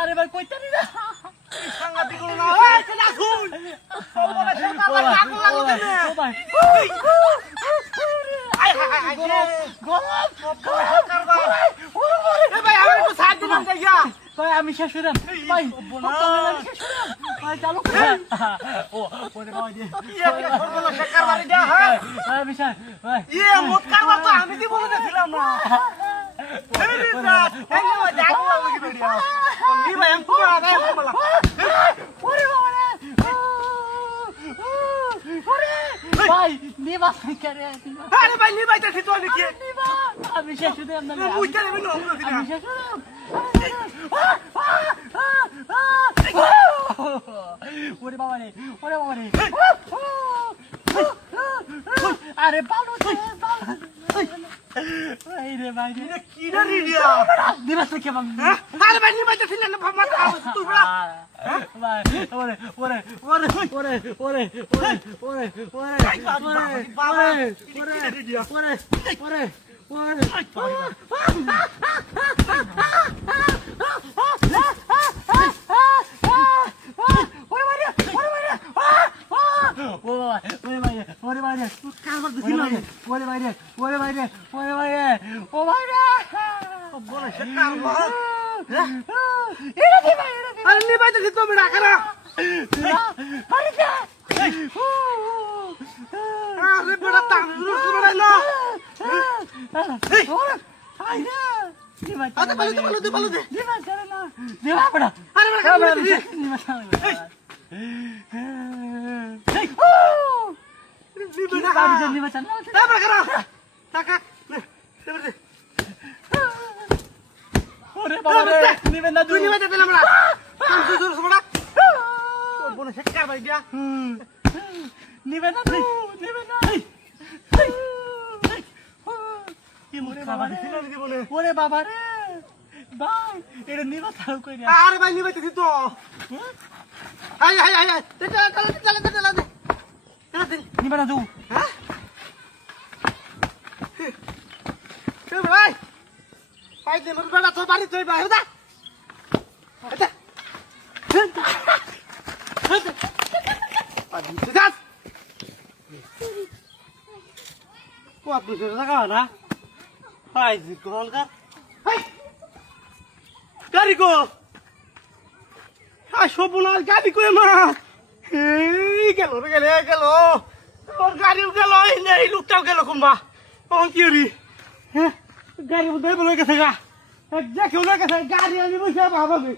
আরে ভাই কইতে নি না সাংঘাতিক না চলে আসুন সর্বনাশ সরকার আগুন লাগলো কেন ভাই আয় হায় গোলাপ সরকার ভাই আমি একটু সাথ দিলাম যাইয়া ভাই আমি শেষ হলাম ভাই আমি শেষ হলাম ভাই চালু ও পরে ভাই দে সর্বনাশ সরকার বাড়ি দে হ্যাঁ ভাই বিশাল ভাই মত কারবা তো আমি দি বলে দিলাম না ভাই নিবা করে আরে ভাই নিবাইতে তো আমি কি আমি শেষ হতে আমরা বুঝতে নেবে না আমি শেষ হলাম ওরে বাবা রে আরে পালো এই রে ভাই রে কি রে রিয়া দিবাস কে বাম আরে ভাই নিবাইতে ছিল না মাথা তুই বড় ভাই ওরে বাবা রে ভাই এটা নিবা তাও কই না আরে ভাই নিবাইতে তো হাই হাই হাই চল নিবা না তুই হ্যাঁ চল ভাই ভাই দে মোর বেটা তো বাড়ি তুই ভাই দা এটা আদি যাস কত দুশো টাকা না ভাই জি কল কর গাড়ি কো সবুনার গাড়ি কই মা গেল তোর গাড়িও গেল এই লোকটাও গেল কুম্বা কি রি গাড়ি বুঝতে বলে গেছে গা এক দেখে গেছে গাড়ি আমি বসে ভাবাবে